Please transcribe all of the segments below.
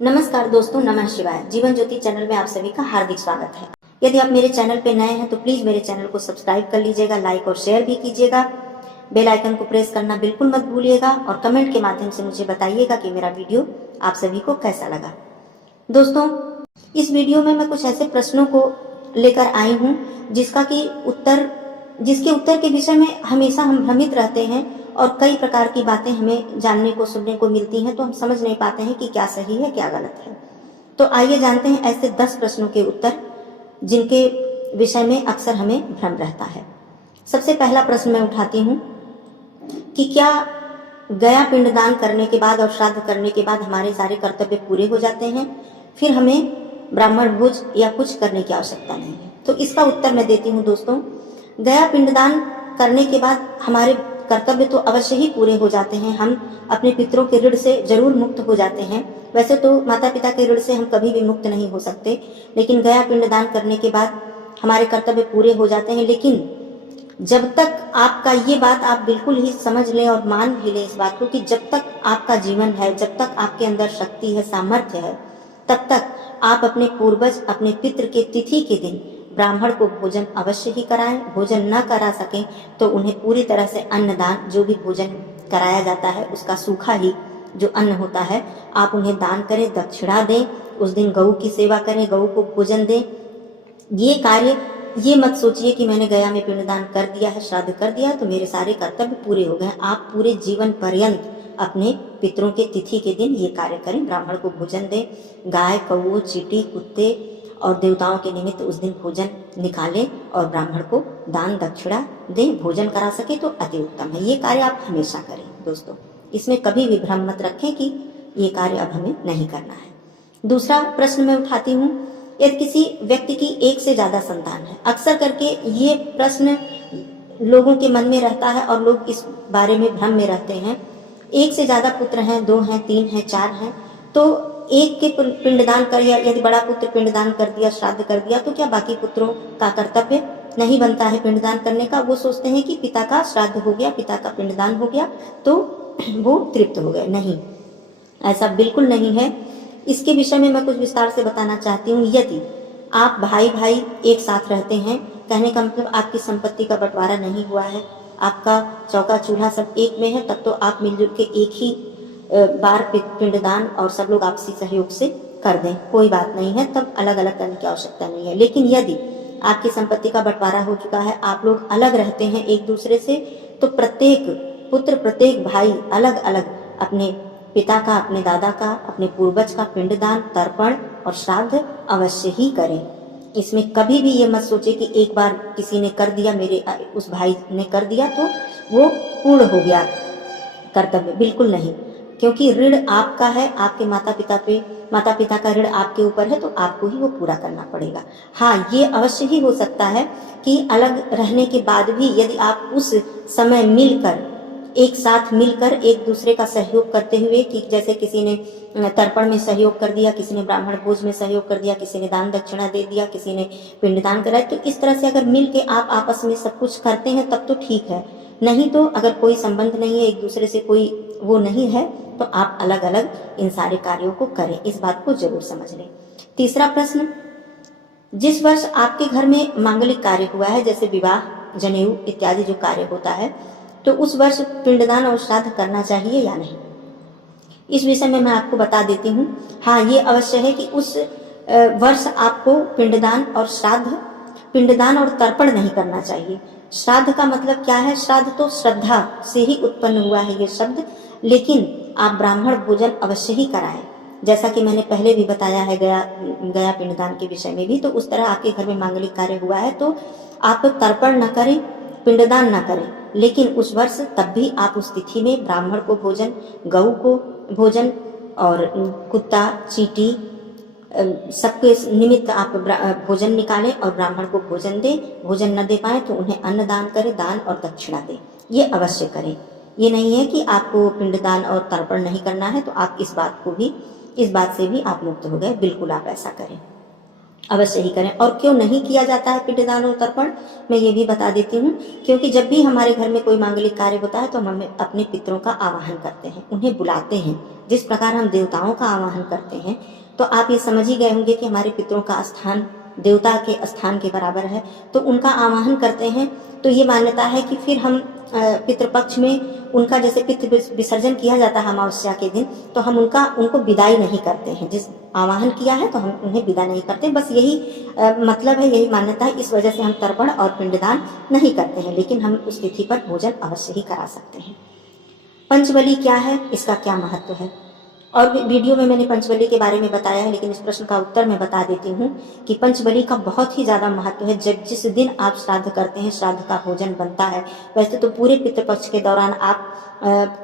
नमस्कार दोस्तों, नमः शिवाय। जीवन ज्योति चैनल में आप सभी का हार्दिक स्वागत है। यदि आप मेरे चैनल पे नए हैं तो प्लीज मेरे चैनल को सब्सक्राइब कर लीजिएगा, लाइक और शेयर भी कीजिएगा। बेल आइकन को प्रेस करना बिल्कुल मत भूलिएगा और कमेंट के माध्यम से मुझे बताइएगा कि मेरा वीडियो आप सभी को कैसा लगा। दोस्तों, इस वीडियो में मैं कुछ ऐसे प्रश्नों को लेकर आई हूँ जिसके उत्तर के विषय में हमेशा हम भ्रमित रहते हैं और कई प्रकार की बातें हमें जानने को सुनने को मिलती हैं, तो हम समझ नहीं पाते हैं कि क्या सही है क्या गलत है। तो आइए जानते हैं ऐसे 10 प्रश्नों के उत्तर जिनके विषय में अक्सर हमें भ्रम रहता है। सबसे पहला प्रश्न मैं उठाती हूँ कि क्या गया पिंडदान करने के बाद और श्राद्ध करने के बाद हमारे सारे कर्तव्य पूरे हो जाते हैं, फिर हमें ब्राह्मण भोज या कुछ करने की आवश्यकता नहीं है? तो इसका उत्तर मैं देती हूँ दोस्तों। गया पिंडदान करने के बाद हमारे कर्तव्य तो अवश्य ही पूरे हो जाते हैं। हम अपने पितरों के ऋण से जरूर मुक्त हो जाते हैं। वैसे तो माता पिता के ऋण से हम कभी भी मुक्त नहीं हो सकते, लेकिन गया पिंडदान करने के बाद हमारे कर्तव्य पूरे हो जाते हैं। लेकिन जब तक आपका ये बात आप बिल्कुल ही समझ लें और मान भी लें इस बात को कि जब तक आपका जीवन है, जब तक आपके अंदर शक्ति है, सामर्थ्य है, तब तक आप अपने पूर्वज, अपने पितृ के तिथि के दिन ब्राह्मण को भोजन अवश्य ही कराएं। भोजन न करा सकें तो उन्हें पूरी तरह से अन्नदान, जो भी भोजन कराया जाता है उसका सूखा ही जो अन्न होता है, आप उन्हें दान करें, दक्षिणा दें। उस दिन गऊ की सेवा करें, गऊ को भोजन दें। ये कार्य, ये मत सोचिए कि मैंने गया में पिंडदान कर दिया है, श्राद्ध कर दिया है तो मेरे सारे कर्तव्य पूरे हो गए। आप पूरे जीवन पर्यंत अपने पितरों के तिथि के दिन ये कार्य करें, ब्राह्मण को भोजन दें। गाय, कौओं, चींटी, कुत्ते और देवताओं के निमित्त उस दिन भोजन निकालें और ब्राह्मण को दान दक्षिणा दें। भोजन करा सके तो अति उत्तम है। ये कार्य आप हमेशा करें दोस्तों, इसमें कभी भी भ्रम मत रखें कि ये कार्य अब हमें नहीं करना है। दूसरा प्रश्न मैं उठाती हूँ, यदि किसी व्यक्ति की एक से ज्यादा संतान है, अक्सर करके ये प्रश्न लोगों के मन में रहता है और लोग इस बारे में भ्रम में रहते हैं। एक से ज्यादा पुत्र हैं, 2 हैं, 3 हैं, 4 हैं, तो एक के पिंडदान कर, या यदि बड़ा पुत्र पिंडदान कर दिया, श्राद्ध कर दिया, तो क्या बाकी पुत्रों का कर्तव्य नहीं बनता है पिंडदान करने का? वो सोचते हैं कि पिता का श्राद्ध हो गया, पिता का पिंडदान हो गया तो वो तृप्त हो गए। नहीं, ऐसा बिल्कुल नहीं है। इसके विषय में मैं कुछ विस्तार से बताना चाहती हूँ। यदि आप भाई भाई एक साथ रहते हैं, कहने का मतलब आपकी संपत्ति का बंटवारा नहीं हुआ है, आपका चौका चूल्हा सब एक में है, तब तो आप मिलजुल के एक ही बार पिंडदान और सब लोग आपसी सहयोग से कर दें, कोई बात नहीं है, तब अलग अलग करने की आवश्यकता नहीं है। लेकिन यदि आपकी संपत्ति का बंटवारा हो चुका है, आप लोग अलग रहते हैं एक दूसरे से, तो प्रत्येक पुत्र, प्रत्येक भाई अलग अलग अपने पिता का, अपने दादा का, अपने पूर्वज का पिंडदान, तर्पण और श्राद्ध अवश्य ही करें। इसमें कभी भी ये मत सोचे कि एक बार किसी ने कर दिया, मेरे उस भाई ने कर दिया तो वो पूर्ण हो गया कर्तव्य, बिल्कुल नहीं। क्योंकि ऋण आपका है, आपके माता पिता का ऋण आपके ऊपर है, तो आपको ही वो पूरा करना पड़ेगा। हाँ, ये अवश्य ही हो सकता है कि अलग रहने के बाद भी यदि आप उस समय मिलकर, एक साथ मिलकर एक दूसरे का सहयोग करते हुए, कि जैसे किसी ने तर्पण में सहयोग कर दिया, किसी ने ब्राह्मण भोज में सहयोग कर दिया, किसी ने दान दक्षिणा दे दिया, किसी ने पिंडदान कराया, तो इस तरह से अगर मिल के आप आपस में सब कुछ करते हैं तब तो ठीक है। नहीं तो अगर कोई संबंध नहीं है, एक दूसरे से कोई वो नहीं है, तो आप अलग अलग इन सारे कार्यों को करें। इस बात को जरूर समझ लें। तीसरा प्रश्न, जिस वर्ष आपके घर में मांगलिक कार्य हुआ है, जैसे विवाह, जनेऊ इत्यादि जो कार्य होता है, तो उस वर्ष पिंडदान और श्राद्ध करना चाहिए या नहीं? इस विषय में मैं आपको बता देती हूँ। हाँ, ये अवश्य है कि उस वर्ष आपको पिंडदान और श्राद्ध, पिंडदान और तर्पण नहीं करना चाहिए। श्राद्ध का मतलब क्या है? श्राद्ध तो श्रद्धा से ही उत्पन्न हुआ है ये शब्द, लेकिन आप ब्राह्मण भोजन अवश्य ही कराएं, जैसा कि मैंने पहले भी बताया है गया पिंडदान के विषय में भी। तो उस तरह आपके घर में मांगलिक कार्य हुआ है तो आप तर्पण न करें, पिंडदान न करें, लेकिन उस वर्ष तब भी आप उस तिथि में ब्राह्मण को भोजन, गऊ को भोजन और कुत्ता, चींटी सबके निमित्त आप भोजन निकालें और ब्राह्मण को भोजन दें। भोजन न दे पाए तो उन्हें अन्न दान करें, दान और दक्षिणा दें, ये अवश्य करें। ये नहीं है कि आपको पिंडदान और तर्पण नहीं करना है तो आप इस बात से भी आप मुक्त हो गए, बिल्कुल आप ऐसा करें। अवश्य ही करें। और क्यों नहीं किया जाता है पिंडदान और तर्पण, मैं ये भी बता देती हूँ। क्योंकि जब भी हमारे घर में कोई मांगलिक कार्य होता है तो हम अपने पितरों का आवाहन करते हैं, उन्हें बुलाते हैं। जिस प्रकार हम देवताओं का आवाहन करते हैं, तो आप ये समझ ही गए होंगे कि हमारे पितरों का स्थान देवता के स्थान के बराबर है। तो उनका आवाहन करते हैं, तो ये मान्यता है कि फिर हम पितृपक्ष में उनका जैसे पितृ विसर्जन किया जाता है अमावस्या के दिन, तो हम उनको विदाई नहीं करते हैं। जिस आवाहन किया है तो हम उन्हें विदा नहीं करते। बस यही मतलब है, यही मान्यता है। इस वजह से हम तर्पण और पिंडदान नहीं करते हैं, लेकिन हम उस तिथि पर भोजन अवश्य ही करा सकते हैं। पंचबलि क्या है, इसका क्या महत्व है, और वीडियो में मैंने पंचबलि के बारे में बताया है, लेकिन इस प्रश्न का उत्तर मैं बता देती हूँ कि पंचबलि का बहुत ही ज़्यादा महत्व है। जब जिस दिन आप श्राद्ध करते हैं, श्राद्ध का भोजन बनता है। वैसे तो पूरे पितृपक्ष के दौरान आप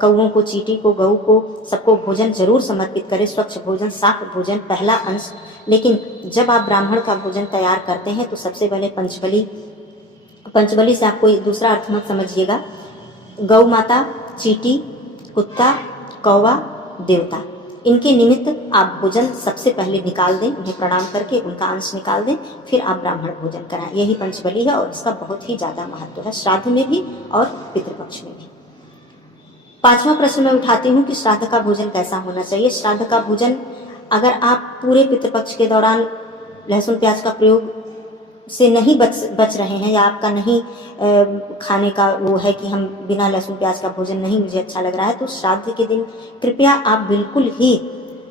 कौओं को, चींटी को, गऊ को, सबको भोजन जरूर समर्पित करें, स्वच्छ भोजन, साफ भोजन, पहला अंश। लेकिन जब आप ब्राह्मण का भोजन तैयार करते हैं तो सबसे पहले पंचबलि से आप कोई दूसरा अर्थ मत समझिएगा। गौ माता, चींटी, कुत्ता, कौवा, देवता, इनके निमित्त आप भोजन सबसे पहले निकाल दें, उन्हें प्रणाम करके उनका अंश निकाल दें, फिर आप ब्राह्मण भोजन कराएं। यही पंचबलि है और इसका बहुत ही ज़्यादा महत्व है, श्राद्ध में भी और पितृपक्ष में भी। पांचवा प्रश्न मैं उठाती हूँ कि श्राद्ध का भोजन कैसा होना चाहिए। श्राद्ध का भोजन, अगर आप पूरे पितृपक्ष के दौरान लहसुन प्याज का प्रयोग से नहीं बच रहे हैं, या आपका नहीं खाने का वो है कि हम बिना लहसुन प्याज का भोजन नहीं, मुझे अच्छा लग रहा है, तो श्राद्ध के दिन कृपया आप बिल्कुल ही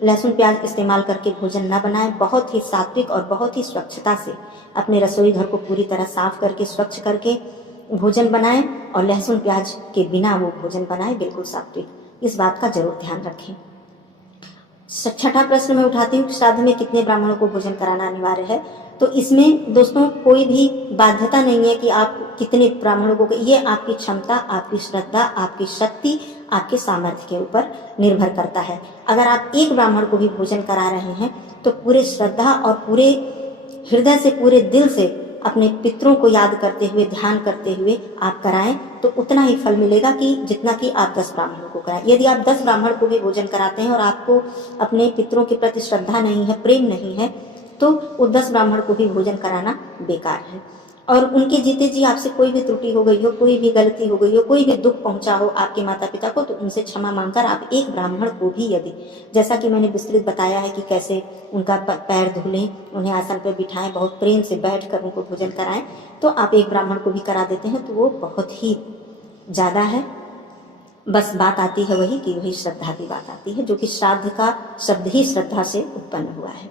लहसुन प्याज इस्तेमाल करके भोजन न बनाएं। बहुत ही सात्विक और बहुत ही स्वच्छता से अपने रसोई घर को पूरी तरह साफ करके, स्वच्छ करके भोजन बनाएं, और लहसुन प्याज के बिना वो भोजन बनाएं, बिल्कुल सात्विक। इस बात का जरूर ध्यान रखें। छठा प्रश्न मैं उठाती हूँ, श्राद्ध में कितने ब्राह्मणों को भोजन कराना अनिवार्य है। तो इसमें दोस्तों कोई भी बाध्यता नहीं है कि आप कितने ब्राह्मणों को, ये आपकी क्षमता, आपकी श्रद्धा, आपकी शक्ति, आपके सामर्थ्य के ऊपर निर्भर करता है। अगर आप एक ब्राह्मण को भी भोजन करा रहे हैं तो पूरे श्रद्धा और पूरे हृदय से, पूरे दिल से अपने पितरों को याद करते हुए, ध्यान करते हुए आप कराएं, तो उतना ही फल मिलेगा कि जितना कि आप 10 ब्राह्मणों को कराएं। यदि आप 10 ब्राह्मण को भी भोजन कराते हैं और आपको अपने पितरों के प्रति श्रद्धा नहीं है, प्रेम नहीं है, तो वो 10 ब्राह्मण को भी भोजन कराना बेकार है। और उनके जीते जी आपसे कोई भी त्रुटि हो गई हो, कोई भी गलती हो गई हो, कोई भी दुख पहुंचा हो आपके माता पिता को, तो उनसे क्षमा मांगकर आप एक ब्राह्मण को भी, यदि जैसा कि मैंने विस्तृत बताया है कि कैसे उनका पैर धुलें, उन्हें आसन पर बिठाएं, बहुत प्रेम से बैठकर उनको भोजन कराएं, तो आप एक ब्राह्मण को भी करा देते हैं, तो वो बहुत ही ज़्यादा है। बस बात आती है वही श्रद्धा की बात आती है, जो कि श्राद्ध का शब्द ही श्रद्धा से उत्पन्न हुआ है।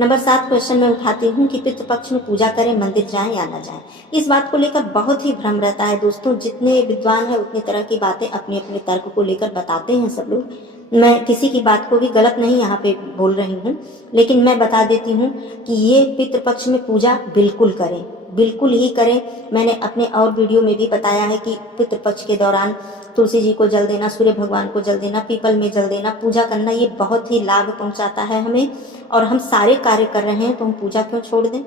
नंबर 7 क्वेश्चन मैं उठाती हूँ कि पितृपक्ष में पूजा करें, मंदिर जाएं या न जाएं। इस बात को लेकर बहुत ही भ्रम रहता है दोस्तों। जितने विद्वान हैं उतनी तरह की बातें अपने अपने तर्क को लेकर बताते हैं सब लोग। मैं किसी की बात को भी गलत नहीं यहाँ पे बोल रही हूँ, लेकिन मैं बता देती हूँ कि ये पितृपक्ष में पूजा बिल्कुल करें, बिल्कुल ही करें। मैंने अपने और वीडियो में भी बताया है कि पितृपक्ष के दौरान तुलसी जी को जल देना, सूर्य भगवान को जल देना, पीपल में जल देना, पूजा करना, ये बहुत ही लाभ पहुंचाता है हमें। और हम सारे कार्य कर रहे हैं तो हम पूजा क्यों छोड़ दें।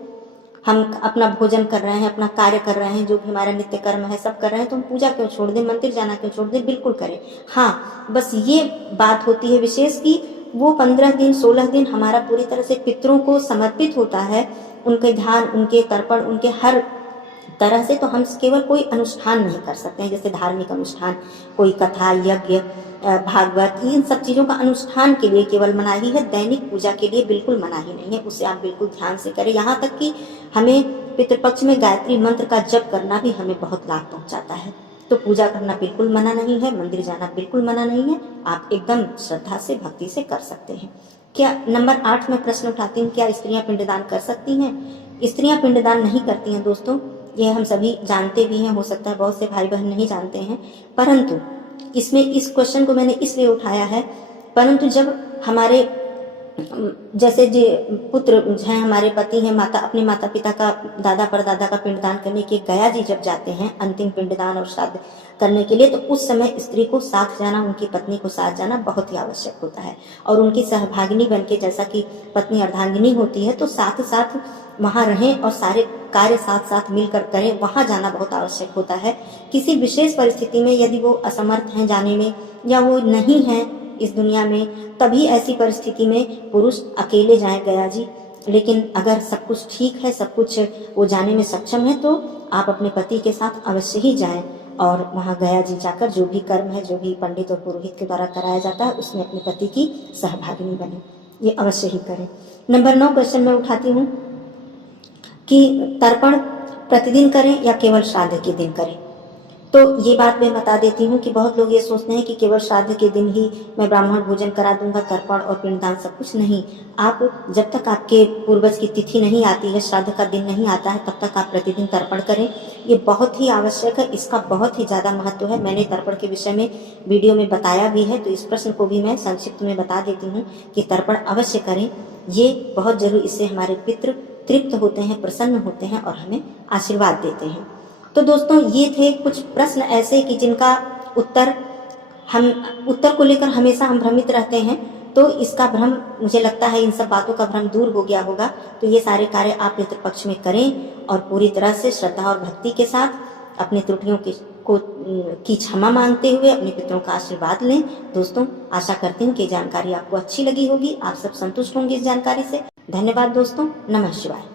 हम अपना भोजन कर रहे हैं, अपना कार्य कर रहे हैं, जो भी हमारा नित्य कर्म है सब कर रहे हैं, तो हम पूजा क्यों छोड़ दें, मंदिर जाना क्यों छोड़ दें। बिल्कुल करें। हाँ, बस ये बात होती है विशेष कि वो 15 दिन 16 दिन हमारा पूरी तरह से पितरों को समर्पित होता है, उनके ध्यान, उनके तर्पण, उनके हर तरह से। तो हम केवल कोई अनुष्ठान नहीं कर सकते हैं, जैसे धार्मिक अनुष्ठान, कोई कथा, यज्ञ, भागवत, इन सब चीज़ों का अनुष्ठान के लिए केवल मनाही है, दैनिक पूजा के लिए बिल्कुल मनाही नहीं है। उसे आप बिल्कुल ध्यान से करें। यहाँ तक कि हमें पितृपक्ष में गायत्री मंत्र का जप करना भी हमें बहुत लाभ पहुँचाता है। तो पूजा करना बिल्कुल मना नहीं है, मंदिर जाना बिल्कुल मना नहीं है, आप एकदम श्रद्धा से, भक्ति से कर सकते हैं। क्या नंबर 8 में प्रश्न उठाती हूँ, क्या स्त्रियाँ पिंडदान कर सकती हैं। स्त्रियाँ पिंडदान नहीं करती हैं दोस्तों, ये हम सभी जानते भी हैं, हो सकता है बहुत से भाई बहन नहीं जानते हैं, परंतु इसमें इस क्वेश्चन को मैंने इसलिए उठाया है, परंतु जब हमारे जैसे जो पुत्र हैं, हमारे पति हैं, अपने माता पिता का, दादा परदादा का पिंडदान करने के गया जी जब जाते हैं अंतिम पिंडदान और श्राद्ध करने के लिए, तो उस समय स्त्री को साथ जाना, उनकी पत्नी को साथ जाना बहुत ही आवश्यक होता है। और उनकी सहभागिनी बनके, जैसा कि पत्नी अर्धांगिनी होती है, तो साथ साथ वहाँ रहें और सारे कार्य साथ साथ मिलकर करें, वहाँ जाना बहुत आवश्यक होता है। किसी विशेष परिस्थिति में यदि वो असमर्थ हैं जाने में, या वो नहीं हैं इस दुनिया में, तभी ऐसी परिस्थिति में पुरुष अकेले जाएं गया जी, लेकिन अगर सब कुछ ठीक है, सब कुछ वो जाने में सक्षम है, तो आप अपने पति के साथ अवश्य ही जाएं और वहाँ गया जी जाकर जो भी कर्म है, जो भी पंडित और पुरोहित के द्वारा कराया जाता है, उसमें अपने पति की सहभागिनी बने, ये अवश्य ही करें। नंबर 9 क्वेश्चन मैं उठाती हूँ कि तर्पण प्रतिदिन करें या केवल श्राद्ध के दिन करें। तो ये बात मैं बता देती हूँ कि बहुत लोग ये सोचते हैं कि केवल श्राद्ध के दिन ही मैं ब्राह्मण भोजन करा दूंगा, तर्पण और पिंडदान सब कुछ नहीं। आप जब तक आपके पूर्वज की तिथि नहीं आती है, श्राद्ध का दिन नहीं आता है, तब तक आप प्रतिदिन तर्पण करें। ये बहुत ही आवश्यक है, इसका बहुत ही ज़्यादा महत्व है। मैंने तर्पण के विषय में वीडियो में बताया भी है, तो इस प्रश्न को भी मैं संक्षिप्त में बता देती हूँ कि तर्पण अवश्य करें, ये बहुत जरूरी। इससे हमारे पितृ तृप्त होते हैं, प्रसन्न होते हैं और हमें आशीर्वाद देते हैं। तो दोस्तों, ये थे कुछ प्रश्न ऐसे कि जिनका उत्तर को लेकर हमेशा हम भ्रमित रहते हैं। तो इसका भ्रम, मुझे लगता है इन सब बातों का भ्रम दूर हो गया होगा। तो ये सारे कार्य आप पितृपक्ष में करें और पूरी तरह से श्रद्धा और भक्ति के साथ अपनी त्रुटियों की क्षमा मांगते हुए अपने पितरों का आशीर्वाद लें। दोस्तों, आशा करती हूँ कि जानकारी आपको अच्छी लगी होगी, आप सब संतुष्ट होंगे इस जानकारी से। धन्यवाद दोस्तों, नमः शिवाय।